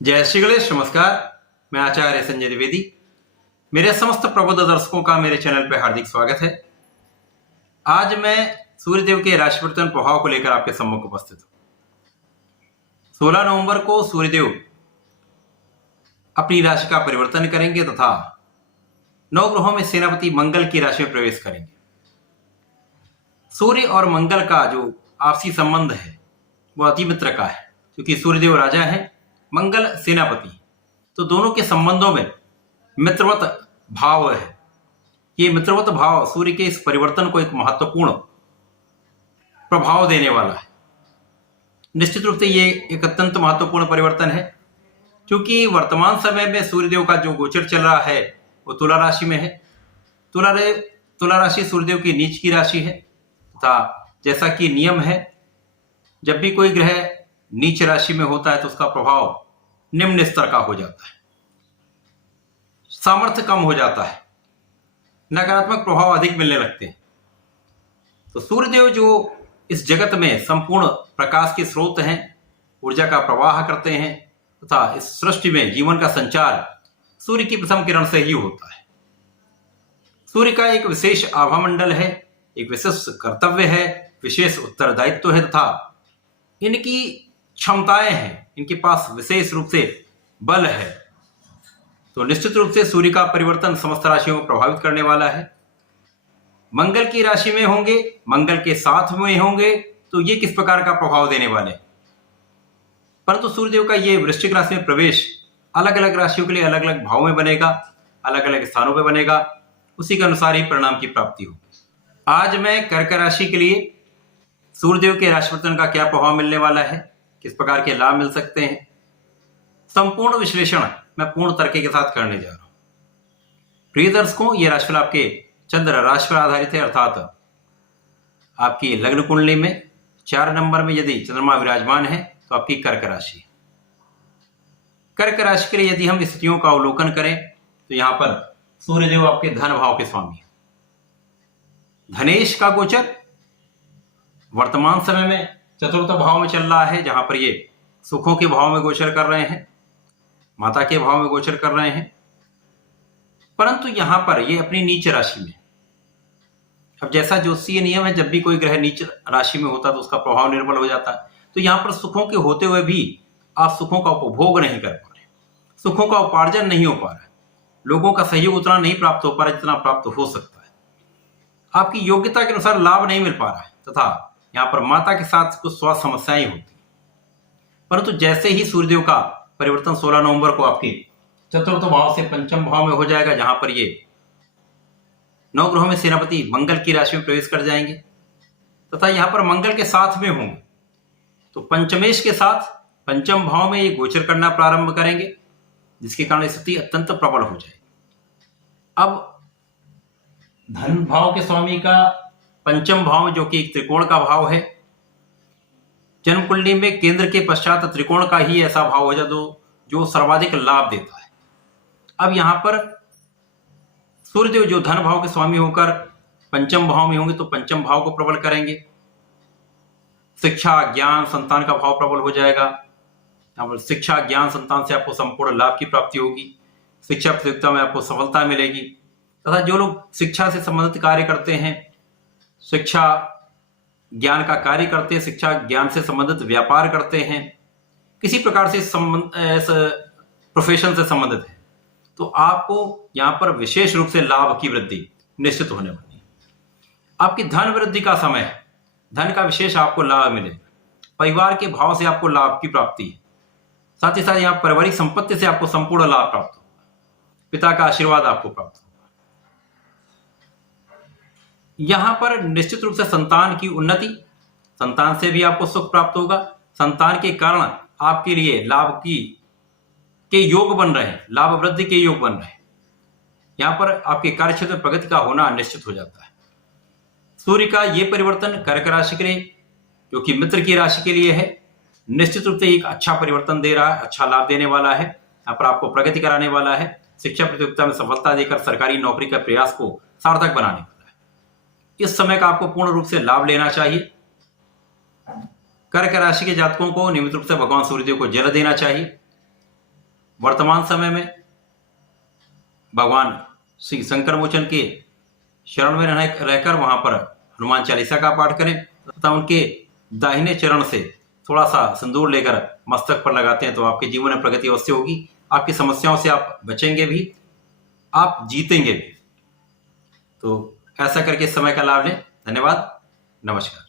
जय श्री गणेश। नमस्कार, मैं आचार्य संजय द्विवेदी। मेरे समस्त प्रबुद्ध दर्शकों का मेरे चैनल पर हार्दिक स्वागत है। आज मैं सूर्यदेव के राशि परिवर्तन प्रभाव को लेकर आपके सम्मुख उपस्थित हूं। 16 नवंबर को सूर्यदेव अपनी राशि का परिवर्तन करेंगे तथा नवग्रहों में सेनापति मंगल की राशि में प्रवेश करेंगे। सूर्य और मंगल का जो आपसी संबंध है वह अति मित्र का है, क्योंकि सूर्यदेव राजा है, मंगल सेनापति, तो दोनों के संबंधों में मित्रवत भाव है। ये मित्रवत भाव सूर्य के इस परिवर्तन को एक महत्वपूर्ण प्रभाव देने वाला है। निश्चित रूप से ये एक अत्यंत महत्वपूर्ण परिवर्तन है, क्योंकि वर्तमान समय में सूर्यदेव का जो गोचर चल रहा है वो तुला राशि में है। तुला राशि सूर्यदेव की नीच की राशि है तथा जैसा कि नियम है, जब भी कोई ग्रह नीच राशि में होता है तो उसका प्रभाव निम्न स्तर का हो जाता है, सामर्थ्य कम हो जाता है, नकारात्मक प्रभाव अधिक मिलने लगते हैं। तो सूर्यदेव जो इस जगत में संपूर्ण प्रकाश के स्रोत हैं, ऊर्जा का प्रवाह करते हैं तथा इस सृष्टि में जीवन का संचार सूर्य की प्रथम किरण से ही होता है। सूर्य का एक विशेष आभामंडल है, एक विशेष कर्तव्य है, विशेष उत्तरदायित्व है तथा इनकी क्षमताएं हैं, इनके पास विशेष रूप से बल है। तो निश्चित रूप से सूर्य का परिवर्तन समस्त राशियों को प्रभावित करने वाला है। मंगल की राशि में होंगे, मंगल के साथ में होंगे, तो ये किस प्रकार का प्रभाव देने वाले हैं। परंतु सूर्यदेव का ये वृश्चिक राशि में प्रवेश अलग अलग राशियों के लिए अलग अलग भाव में बनेगा, अलग अलग स्थानों पर बनेगा, उसी के अनुसार ही परिणाम की प्राप्ति होगी। आज मैं कर्क राशि के लिए सूर्यदेव के राशि परिवर्तन का क्या प्रभाव मिलने वाला है, किस प्रकार के लाभ मिल सकते हैं, संपूर्ण विश्लेषण मैं पूर्ण तर्क के साथ करने जा रहा हूं। प्रिय दर्शकों, ये राशिफल आपके चंद्र राशि पर आधारित है, अर्थात आपकी लग्न कुंडली में 4 नंबर में यदि चंद्रमा विराजमान है तो आपकी कर्क राशि है। कर्क राशि के लिए यदि हम स्थितियों का अवलोकन करें तो यहां पर सूर्यदेव आपके धन भाव के स्वामी है। धनेश का गोचर वर्तमान समय में चतुर्थ भाव में चल रहा है, जहां पर ये सुखों के भाव में गोचर कर रहे हैं, माता के भाव में गोचर कर रहे हैं। परंतु यहां पर ये अपनी नीच राशि में, अब जैसा ज्योतिषीय नियम है, जब भी कोई ग्रह नीच राशि में होता है तो उसका प्रभाव निर्बल हो जाता है। तो यहां पर सुखों के होते हुए भी आप सुखों का उपभोग नहीं कर पा रहे, सुखों का उपार्जन नहीं हो पा रहा है, लोगों का सहयोग उतना नहीं प्राप्त हो पा रहा जितना प्राप्त हो सकता है, आपकी योग्यता के अनुसार लाभ नहीं मिल पा रहा है तथा यहां पर माता के साथ कुछ स्वास्थ्य समस्याएं होती। परंतु जैसे ही सूर्यदेव का परिवर्तन 16 नवंबर को आपके चतुर्थ भाव से पंचम भाव में हो जाएगा, जहां पर ये नवग्रहों में सेनापति मंगल की राशि में प्रवेश कर जाएंगे तथा यहां पर मंगल के साथ में होंगे, तो पंचमेश के साथ पंचम भाव में ये गोचर करना प्रारंभ करेंगे, जिसके कारण स्थिति अत्यंत प्रबल हो जाएगी। अब धन भाव के स्वामी का पंचम भाव, जो कि एक त्रिकोण का भाव है, जन्म कुंडली में केंद्र के पश्चात त्रिकोण का ही ऐसा भाव हो जाए जो सर्वाधिक लाभ देता है। अब यहां पर सूर्यदेव जो धन भाव के स्वामी होकर पंचम भाव में होंगे तो पंचम भाव को प्रबल करेंगे। शिक्षा, ज्ञान, संतान का भाव प्रबल हो जाएगा। यहाँ पर शिक्षा, ज्ञान, संतान से आपको संपूर्ण लाभ की प्राप्ति होगी। शिक्षा प्रतियोगिता में आपको सफलता मिलेगी तथा जो लोग शिक्षा से संबंधित कार्य करते हैं, शिक्षा ज्ञान का कार्य करते हैं, शिक्षा ज्ञान से संबंधित व्यापार करते हैं, किसी प्रकार से प्रोफेशन से संबंधित है, तो आपको यहां पर विशेष रूप से लाभ की वृद्धि निश्चित होने वाली है। आपकी धन वृद्धि का समय है, धन का विशेष आपको लाभ मिलेगा। परिवार के भाव से आपको लाभ की प्राप्ति है, साथ ही साथ यहां पारिवारिक संपत्ति से आपको संपूर्ण लाभ प्राप्त होगा, पिता का आशीर्वाद आपको प्राप्त होगा। यहां पर निश्चित रूप से संतान की उन्नति, संतान से भी आपको सुख प्राप्त होगा। संतान के कारण आपके लिए लाभ के योग बन रहे हैं, लाभ वृद्धि के योग बन रहे हैं। यहां पर आपके कार्य क्षेत्र में प्रगति का होना निश्चित हो जाता है। सूर्य का यह परिवर्तन कर्क राशि के लिए, जो कि मित्र की राशि के लिए है, निश्चित रूप से एक अच्छा परिवर्तन दे रहा है, अच्छा लाभ देने वाला है। यहाँ पर आपको प्रगति कराने वाला है, शिक्षा प्रतियोगिता में सफलता देकर सरकारी नौकरी का प्रयास को सार्थक बनाने वाला है। इस समय का आपको पूर्ण रूप से लाभ लेना चाहिए। कर्क राशि के जातकों को नियमित रूप से भगवान सूर्यदेव को जल देना चाहिए। वर्तमान समय में भगवान श्री शंकर मोचन के शरण में रहकर वहां पर हनुमान चालीसा का पाठ करें तथा उनके दाहिने चरण से थोड़ा सा सिंदूर लेकर मस्तक पर लगाते हैं तो आपके जीवन में प्रगति अवश्य होगी। आपकी समस्याओं से आप बचेंगे भी, आप जीतेंगे भी। तो ऐसा करके समय का लाभ लें। धन्यवाद, नमस्कार।